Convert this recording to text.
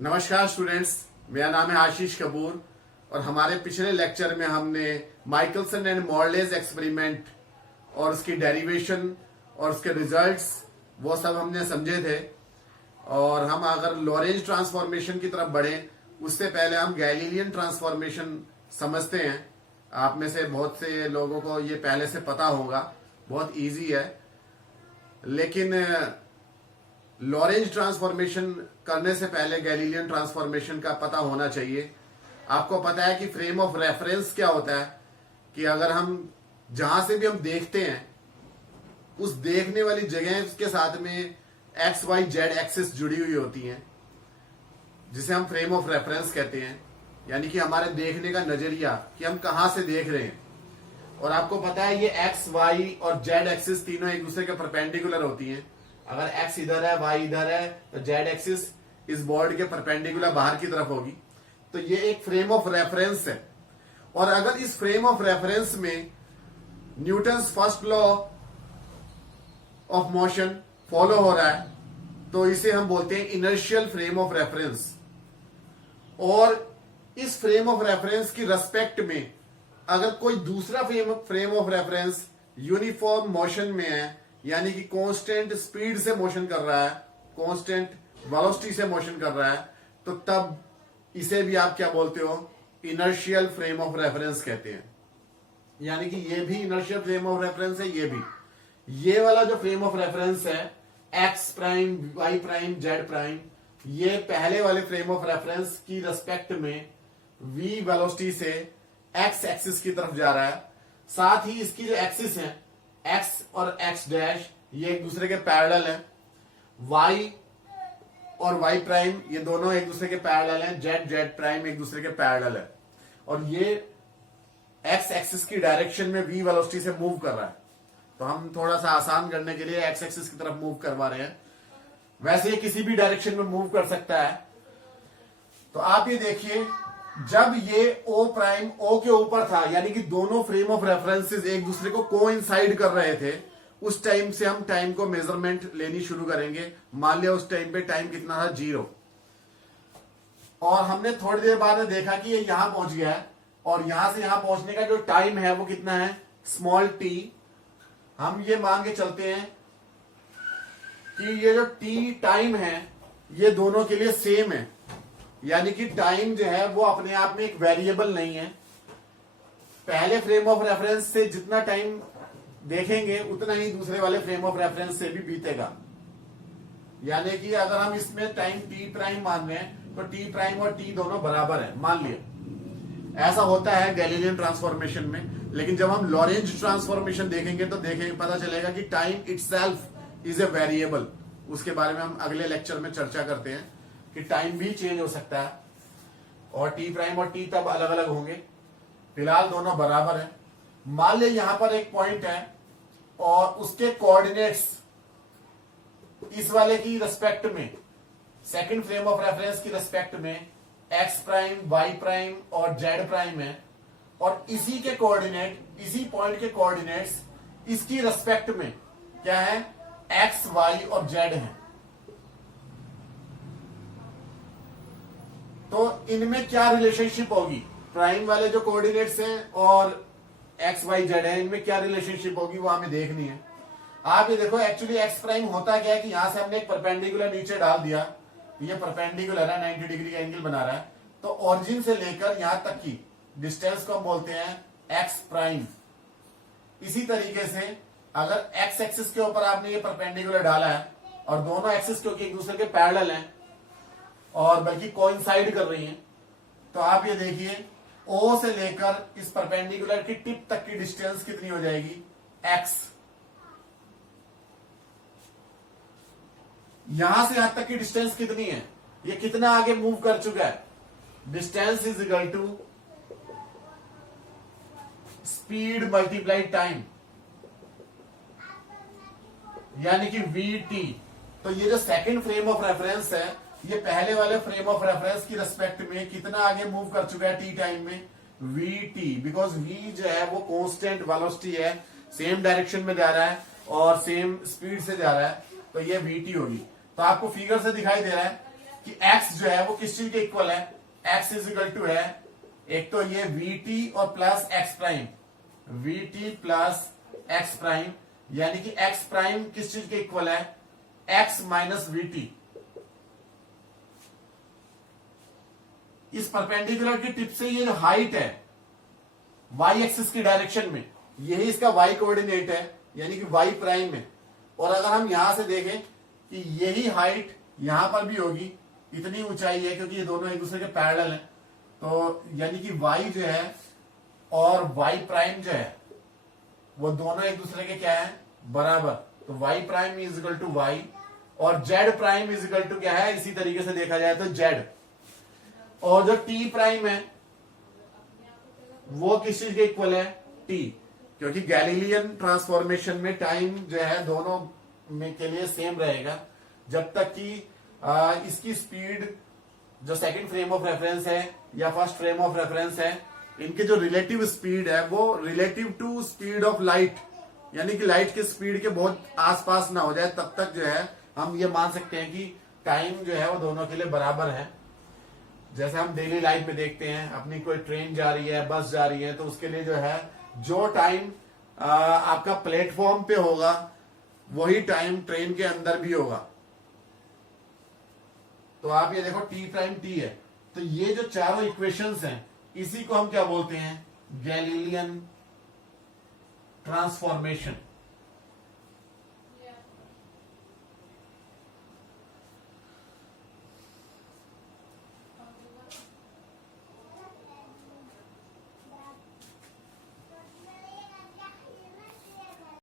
नमस्कार स्टूडेंट्स, मेरा नाम है आशीष कपूर और हमारे पिछले लेक्चर में हमने माइकलसन एंड मोरलेज एक्सपेरिमेंट और उसकी डेरिवेशन और उसके रिजल्ट्स वो सब हमने समझे थे। और हम अगर लॉरेंज ट्रांसफॉर्मेशन की तरफ बढ़े उससे पहले हम गैलीलियन ट्रांसफॉर्मेशन समझते हैं। आप में से बहुत से लोगों को ये पहले से पता होगा, बहुत इजी है। लेकिन लॉरेंज ट्रांसफॉर्मेशन करने से पहले गैलीलियन ट्रांसफॉर्मेशन का पता होना चाहिए। आपको पता है कि फ्रेम ऑफ रेफरेंस क्या होता है, कि अगर हम जहां से भी हम देखते हैं उस देखने वाली जगह के साथ में एक्स वाई जेड एक्सिस जुड़ी हुई होती हैं, जिसे हम फ्रेम ऑफ रेफरेंस कहते हैं। यानी कि हमारे देखने का नजरिया कि हम कहां से देख रहे हैं। और आपको पता है ये एक्स वाई और जेड एक्सिस तीनों एक दूसरे के परपेंडिकुलर होती हैं। अगर x इधर है, y इधर है, तो z एक्सिस इस बोर्ड के परपेंडिकुलर बाहर की तरफ होगी। तो ये एक फ्रेम ऑफ रेफरेंस है। और अगर इस फ्रेम ऑफ रेफरेंस में Newton's first law of motion follow हो रहा है तो इसे हम बोलते हैं इनर्शियल फ्रेम ऑफ रेफरेंस। और इस फ्रेम ऑफ रेफरेंस की रेस्पेक्ट में अगर कोई दूसरा frame of reference uniform motion में है, यानी कि कांस्टेंट स्पीड से मोशन कर रहा है, कांस्टेंट वेलोसिटी से मोशन कर रहा है, तो तब इसे भी आप क्या बोलते हो, इनर्शियल फ्रेम ऑफ रेफरेंस कहते हैं। यानी कि ये भी इनर्शियल फ्रेम ऑफ रेफरेंस है, ये भी। ये वाला जो फ्रेम ऑफ रेफरेंस है X prime, Y prime, Z prime, ये पहले वाले फ्रेम ऑफ रेफरेंस की रेस्पेक्ट में v वेलोसिटी से x एक्सिस की तरफ जा रहा है। साथ ही इसकी जो एक्सिस है x और x डैश ये एक दूसरे के पैरेलल हैं। y और y प्राइम ये दोनों एक दूसरे के पैरेलल हैं। z प्राइम एक दूसरे के पैरेलल है। और ये x एक्सिस की डायरेक्शन में v वेलोसिटी से मूव कर रहा है। तो हम थोड़ा सा आसान करने के लिए x एक्सिस की तरफ मूव करवा रहे हैं। वैसे ये किसी भी डायरेक्शन में मूव कर सकता है। तो आप ये देखिए, जब ये O प्राइम O के ऊपर था, यानी कि दोनों फ्रेम ऑफ रेफरेंसेस एक दूसरे को कोइंसाइड कर रहे थे, उस टाइम से हम टाइम को मेजरमेंट लेनी शुरू करेंगे। मान लिया उस टाइम पे टाइम कितना था, 0। और हमने थोड़ी देर बाद देखा कि ये यहां पहुंच गया है और यहां से यहां पहुंचने का जो टाइम है वो कितना है, स्मॉल t। हम ये मान के चलते हैं कि ये जो t टाइम है ये दोनों के लिए सेम है। यानी कि टाइम जो है वो अपने आप में एक वेरिएबल नहीं है। पहले फ्रेम ऑफ रेफरेंस से जितना टाइम देखेंगे उतना ही दूसरे वाले फ्रेम ऑफ रेफरेंस से भी बीतेगा। यानी कि अगर हम इसमें टाइम टी प्राइम मान रहे हैं तो टी प्राइम और टी दोनों बराबर है, मान लिया। ऐसा होता है गैलीलियन ट्रांसफॉर्मेशन में। लेकिन जब हम लॉरेंज ट्रांसफॉर्मेशन देखेंगे तो देखेंगे, पता चलेगा कि time itself is a variable. उसके बारे में हम अगले लेक्चर में चर्चा करते हैं कि टाइम भी चेंज हो सकता है और टी प्राइम और टी तब अलग अलग होंगे। फिलहाल दोनों बराबर है। मान लिया यहां पर एक पॉइंट है और उसके कोऑर्डिनेट्स इस वाले की रेस्पेक्ट में, सेकंड फ्रेम ऑफ रेफरेंस की रेस्पेक्ट में एक्स प्राइम, वाई प्राइम और जेड प्राइम है। और इसी के कोऑर्डिनेट, इसी पॉइंट के कोऑर्डिनेट्स इसकी रेस्पेक्ट में क्या है, एक्स, वाई और जेड है। तो इनमें क्या रिलेशनशिप होगी, प्राइम वाले जो कोऑर्डिनेट्स हैं और एक्स वाई जेड है, इनमें क्या रिलेशनशिप होगी वो हमें देखनी है। आप ये देखो, एक्चुअली एक्स प्राइम होता क्या है कि यहां से हमने एक परपेंडिकुलर नीचे डाल दिया, ये परपेंडिकुलर है, 90 डिग्री का एंगल बना रहा है। तो ओरिजिन से लेकर यहां तक की डिस्टेंस को हम बोलते हैं एक्स प्राइम। इसी तरीके से अगर एक्स एक्सिस के ऊपर आपने ये परपेंडिकुलर डाला है और दोनों एक्सिस क्योंकि एक दूसरे के पैरेलल हैं और बल्कि कोइंसाइड कर रही हैं, तो आप ये देखिए O से लेकर इस परपेंडिकुलर की टिप तक की डिस्टेंस कितनी हो जाएगी, x। यहां से यहां तक की डिस्टेंस कितनी है, ये कितना आगे मूव कर चुका है, distance is equal to speed multiply time, यानी कि vt। तो ये जो सेकंड फ्रेम ऑफ रेफरेंस है ये पहले वाले फ्रेम ऑफ रेफरेंस की रेस्पेक्ट में कितना आगे मूव कर चुका है टी टाइम में, vt। बिकॉज v जो है वो कांस्टेंट वेलोसिटी है, सेम डायरेक्शन में जा रहा है और सेम स्पीड से जा रहा है, तो ये vt होगी। तो आपको फिगर से दिखाई दे रहा है कि x जो है वो किस चीज के इक्वल है, x इज इक्वल टू है एक तो ये vt और plus x prime, vt plus x prime, यानी कि x प्राइम किस चीज के इक्वल है, x माइनस vt। इस परपेंडिकुलर की टिप से ये जो हाइट है y एक्सिस की डायरेक्शन में, यही इसका y कोऑर्डिनेट है, यानी कि y प्राइम है। और अगर हम यहां से देखें कि यही हाइट यहां पर भी होगी, इतनी ऊंचाई है क्योंकि ये दोनों एक दूसरे के पैरेलल हैं, तो यानी कि y जो है और y प्राइम जो है वो दोनों एक दूसरे के क्या है, बराबर। तो y prime is equal to y और z prime is equal to क्या है, इसी तरीके से देखा जाए तो z। और जो t प्राइम है वो किस चीज के इक्वल है, t, क्योंकि गैलीलियन ट्रांसफॉर्मेशन में टाइम जो है दोनों में के लिए सेम रहेगा जब तक कि इसकी स्पीड जो सेकंड फ्रेम ऑफ रेफरेंस है या फर्स्ट फ्रेम ऑफ रेफरेंस है, इनके जो रिलेटिव स्पीड है वो relative to speed of light, यानी कि लाइट के स्पीड के बहुत आसपास ना हो जाए, तब तक जो है हम ये मान सकते हैं कि टाइम जो है वो दोनों के लिए बराबर है। जैसे हम डेली लाइफ में देखते हैं, अपनी कोई ट्रेन जा रही है, बस जा रही है, तो उसके लिए जो है जो टाइम आपका प्लेटफॉर्म पे होगा वही टाइम ट्रेन के अंदर भी होगा। तो आप ये देखो टी प्राइम टी है, तो ये जो चारों इक्वेशंस हैं इसी को हम क्या बोलते हैं, गैलीलियन ट्रांसफॉर्मेशन।